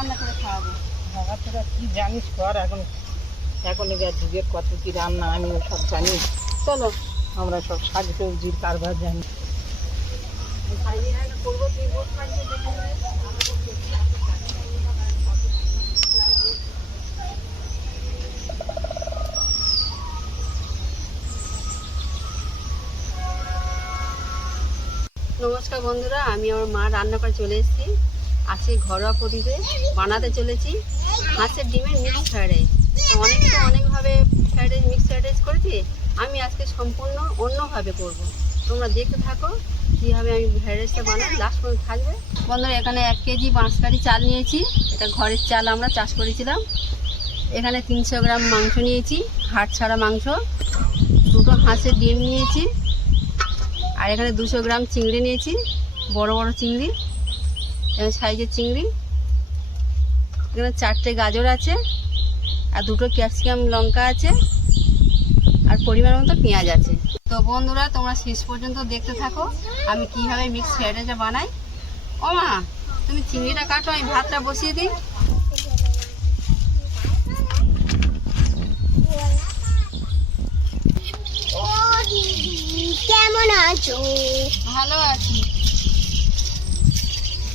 রান্না করে খাওয়াবো। বাবা তোরা কি জানিস? কর এখন। এখন এবার যুগের কত কি রান্না আমি সব জানি। চলো আমরা সব শাক সবজির কারবার জানি। করব তুই নমস্কার বন্ধুরা আমি আমার মা রান্না করে চলে এসেছি। আজকে ঘরোয়া পদ্ধতিতে বানাতে চলেছি। হাঁসের ডিমের মিক্স ফ্রাইড রাইস তো অনেকে তো অনেকভাবে fried rice mix fried rice করেছি। আমি আজকে সম্পূর্ণ অন্যভাবে করব। তোমরা দেখতে থাকো কীভাবে আমি ফ্রাইড রাইসটা বানাই। লাস্ট পর্যন্ত থাকবে। বন্ধুরা, এখানে এক কেজি বাঁশকারি চাল নিয়েছি। এটা ঘরের চাল আমরা চাষ করেছিলাম। এখানে তিনশো গ্রাম মাংস নিয়েছি। হাট ছাড়া মাংস। দুটো হাঁসের ডিম নিয়েছি। আর এখানে দুশো গ্রাম চিংড়ি নিয়েছি। বড় বড় চিংড়ি। সাইজের চিংড়ি। এখানে চারটে গাজর আছে আর দুটো ক্যাপসিকাম লঙ্কা আছে আর পরিমাণ মতো পেঁয়াজ আছে। তো বন্ধুরা তোমরা শেষ পর্যন্ত দেখতে থাকো আমি কীভাবে মিক্স ফ্রাইড রাইসটা বানাই। ও মা তুমি চিংড়িটা কাটো আমি ভাতটা বসিয়ে দিই। কেমন আছো? ভালো আছি।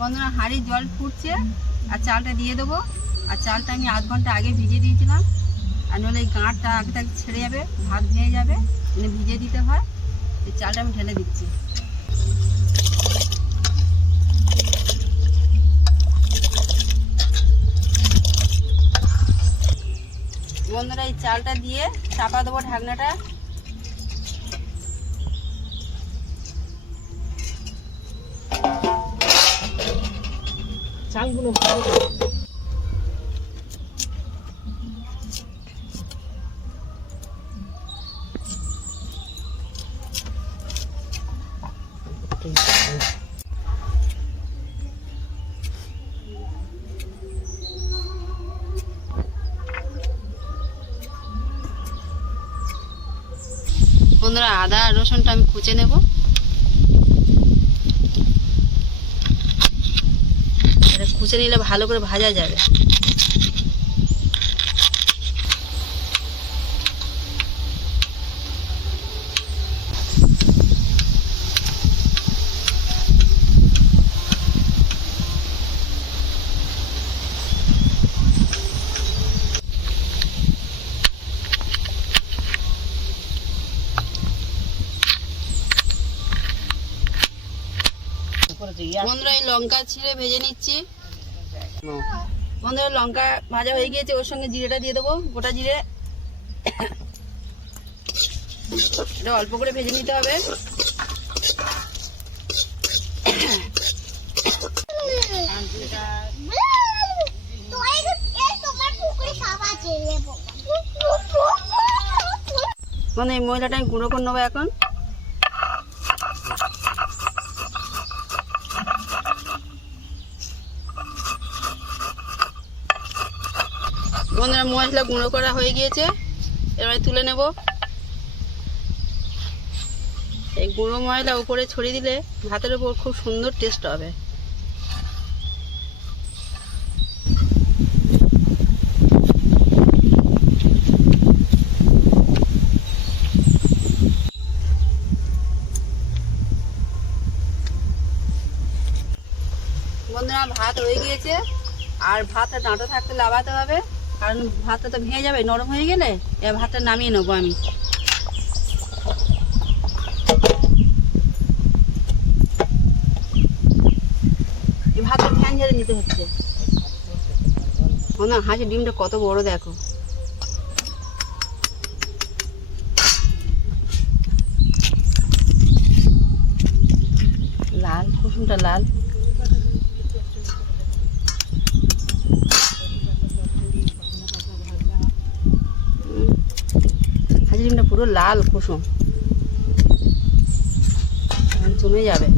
বন্ধুরা, হাঁড়ি জল ফুটছে, আর চালটা দিয়ে দেবো। আর চালটা আমি আধ ঘণ্টা আগে ভিজিয়ে দিয়েছিলাম। আর নাহলে গাঁটটা আগে থেকে ছেড়ে যাবে, ভাত ভেঙে যাবে মানে ভিজিয়ে দিতে হয়। এই চালটা আমি ঢেলে দিচ্ছি। বন্ধুরা, এই চালটা দিয়ে চাপা দেবো ঢাকনাটা। চালগুলো বন্ধুরা আদা রসুনটা আমি কুচে নেব। এটা নিলে ভালো করে ভাজা যাবে। বন্ধুরা এই লঙ্কা ছিঁড়ে ভেজে নিচ্ছি। বন্ধুরা, লঙ্কা ভাজা হয়ে গিয়েছে, ওর সঙ্গে জিরেটা দিয়ে দেবো, গোটা জিরে। এটা অল্প করে ভেজে নিতে হবে। মানে এই ময়লাটা আমি গুঁড়ো করে নেব এখন। বন্ধুরা মশলা গুঁড়ো করা হয়ে গিয়েছে। এবারে তুলে নেব। এই গুঁড়ো ময়লা উপরে ছড়িয়ে দিলে ভাতের উপর খুব সুন্দর টেস্ট হবে। বন্ধুরা, ভাত হয়ে গিয়েছে। আর ভাতটা ডাঁটো থাকতে লাগাতে হবে। কারণ ভাতটা তো ভেঙে যাবে, নরম হয়ে গেলে এবার ভাতটা নামিয়ে নেব আমি। এই ভাতটা ফ্যান ঝেড়ে নিতে হচ্ছে। না, হাঁসের ডিমটা কত বড় দেখো। লাল, কুসুমটা লাল হুম। হাঁসের ডিমটা পুরো লাল কুসুম। জমে যাবে।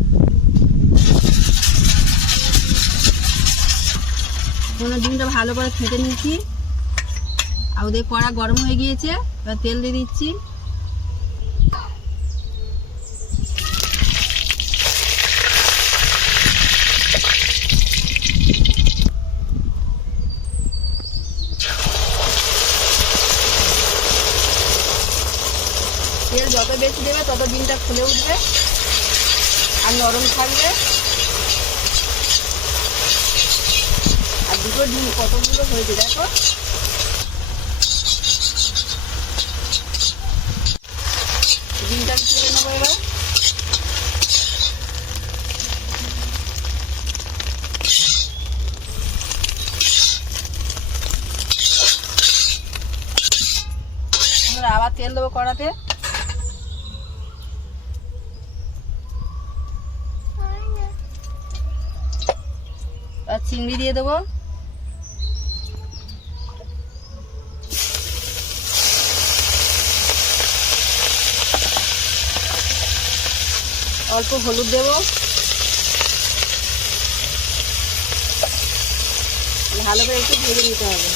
কোনো ডিমটা ভালো করে ফেটে নিচ্ছি আর ওদের কড়া গরম হয়ে গিয়েছে, এবার তেল দিয়ে দিচ্ছি তেল যত বেশি দেবে তত ডিমটা ফুলে উঠবে আর নরম থাকবে। আর দুটো ডিম, কতগুলো হয়েছে দেখো? ডিমটা তুলে নেব এবার। আবার তেল দেবো কড়াতে। চিংড়ি দিয়ে দেবো। অল্প হলুদ দেবো। ভালো করে একটু ভেজে নিতে হবে।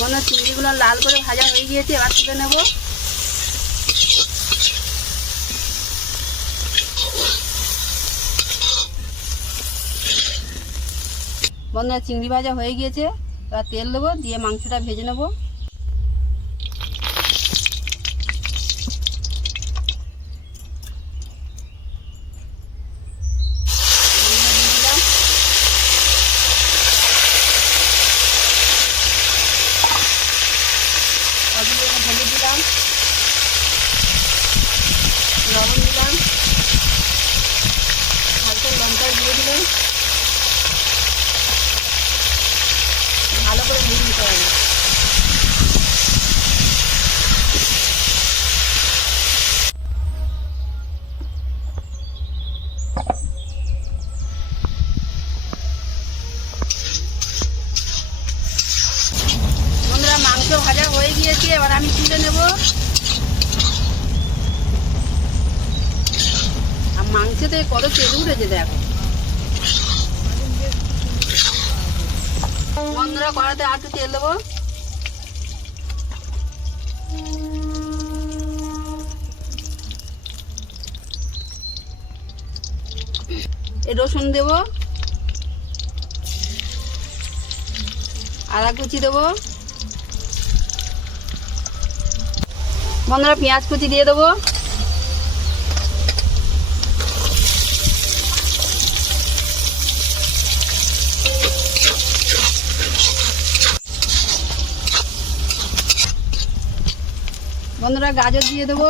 মনে হয় চিংড়িগুলো লাল করে ভাজা হয়ে গিয়েছে, এবার তুলে নেব। বন্ধুরা চিংড়ি ভাজা হয়ে গিয়েছে। এবার তেল দেবো দিয়ে মাংসটা ভেজে নেব হলুদ দিলাম লবণ দিলাম হালকা লঙ্কা দিয়ে দিলাম ভালো করে ভেজে নিতে হবে বন্ধুরা মাংস ভাজা হয়ে গিয়েছে এবার আমি তুলে নেব আর মাংসতে কত তেল কড়াতে তেল দেবো। রসুন দেবো। আদা কুচি দেবো। বন্ধুরা, পেঁয়াজ কুচি দিয়ে দেবো। বন্ধুরা গাজর দিয়ে দেবো।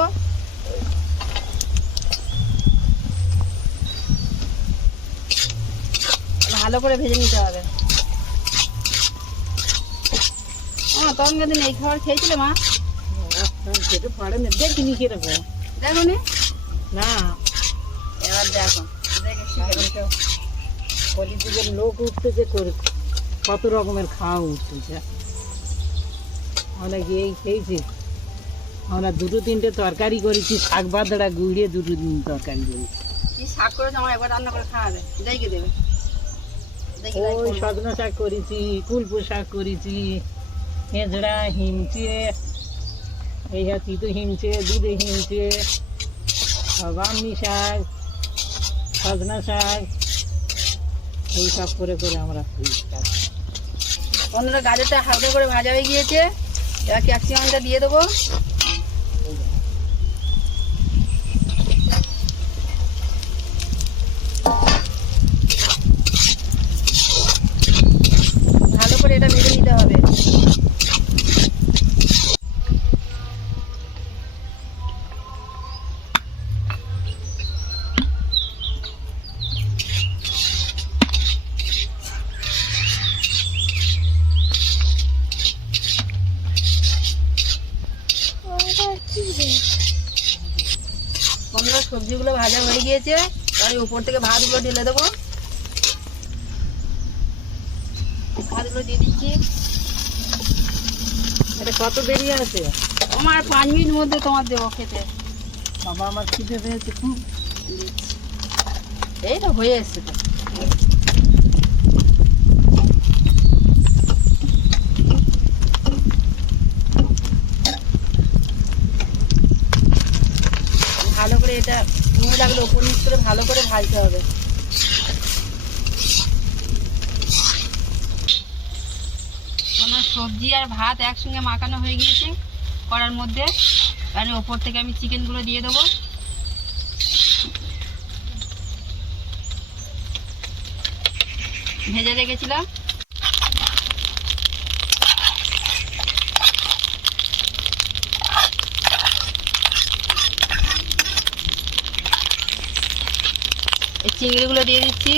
ভালো করে ভেজে নিতে হবে। ও তখন দিন এই খাবার খেয়েছিলে মা? খেতে পারে না। দেখিনি কীরকম দেখো না এবার দেখো লোক উঠতেছে করে কত রকমের খাওয়া উঠতেছে আমরা গিয়ে খেয়েছি। আমরা দুটো তিনটে তরকারি করেছি শাক বাদড়া গুড়িয়ে দুটো দিন তরকারি করেছি। শাক করেছ? আমার একবার রান্না করে খাওয়াবে দেখে দেবে। ওই। সজনা শাক করেছি কুলপু শাক করেছি হেঁচড়া হিমচে এই হ্যাঁ তিতো হিমচে দুধে হিমচে বামনি শাক সজনা শাক এই সব করে করে আমরা বন্ধুরা গাজরটা হালকা করে ভাজা হয়ে গিয়েছে। এবার ক্যাপসিকামটা দিয়ে দেবো। এটা ভেজে নিতে হবে। সবজিগুলো ভাজা হয়ে গিয়েছে আর উপর থেকে ভাতগুলো ঢেলে দেবো। ভাতগুলো দিয়ে দিচ্ছি। এটা কত দেরি আছে আমার পাঁচ মিনিট মধ্যে তোমার দেবো খেতে। বাবা আমার খিদে পেয়েছে খুব। এই তো হয়ে এসছে তো। ভালো করে এটা লাগলে নিচ করে ভালো করে ভাজতে হবে। সবজি আর ভাত একসঙ্গে মাখানো হয়ে গিয়েছে করার মধ্যে। আর ওপর থেকে আমি চিকেনগুলো দিয়ে দেবো। ভেজে রেখেছিলাম। চিংড়িগুলো দিয়ে দিচ্ছি।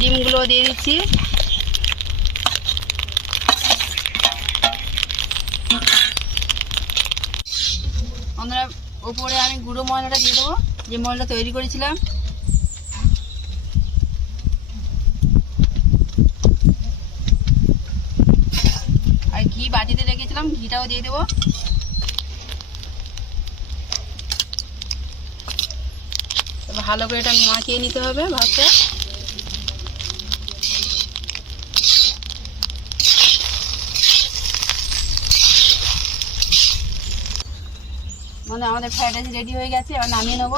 ডিমগুলো দিয়ে দিচ্ছি। আমরা ওপরে আমি গুঁড়ো ময়লাটা দিয়ে দেবো, যে ময়লাটা তৈরি করেছিলাম। আর ঘি বাটিতে রেখেছিলাম, ঘিটাও দিয়ে দেবো। ভালো করে এটা মাখিয়ে নিতে হবে ভাতটা। মানে আমাদের ফ্রাইড রাইস রেডি হয়ে গেছে এবার নামিয়ে নেব।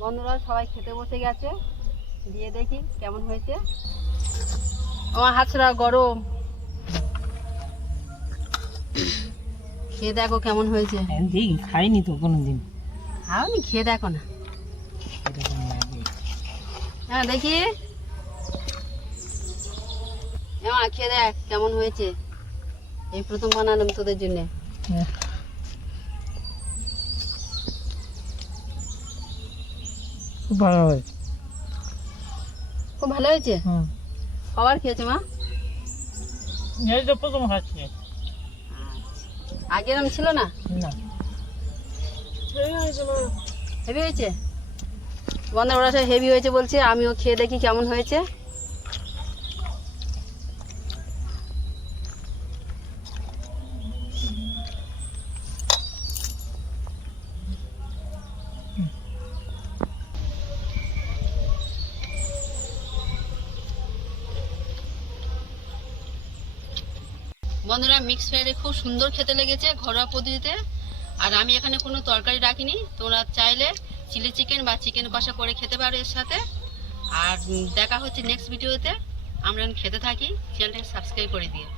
বন্ধুরা সবাই খেতে বসে গেছে। দিয়ে দেখি কেমন হয়েছে। আমার হাতছড়া গরম। খেয়ে দেখো কেমন হয়েছে। হ্যাঁ, খাইনি তো কোনোদিন। আমি খেয়ে দেখো না। হ্যাঁ দেখি। এমা খেয়ে দেখ কেমন হয়েছে। এই প্রথম বানালাম তোদের জন্য। খুব ভালো হয়েছে। খুব ভালো হয়েছে? কবার খেয়েছে মা? এই তো প্রথম খাচ্ছি। আগে এরম ছিল না? না। হেভি হয়েছে? ওরা সব হেভি হয়েছে বলছে, আমিও খেয়ে দেখি কেমন হয়েছে। বন্ধুরা মিক্স ফ্রাইডে খুব সুন্দর খেতে লেগেছে ঘরোয়া পদ্ধতিতে। আর আমি এখানে কোনো তরকারি রাখিনি। তোমরা চাইলে চিলি চিকেন বা চিকেন কষা করে খেতে পারো এর সাথে। আর দেখা হচ্ছে নেক্সট ভিডিওতে আমরা খেতে থাকি। চ্যানেলটাকে সাবস্ক্রাইব করে দিও।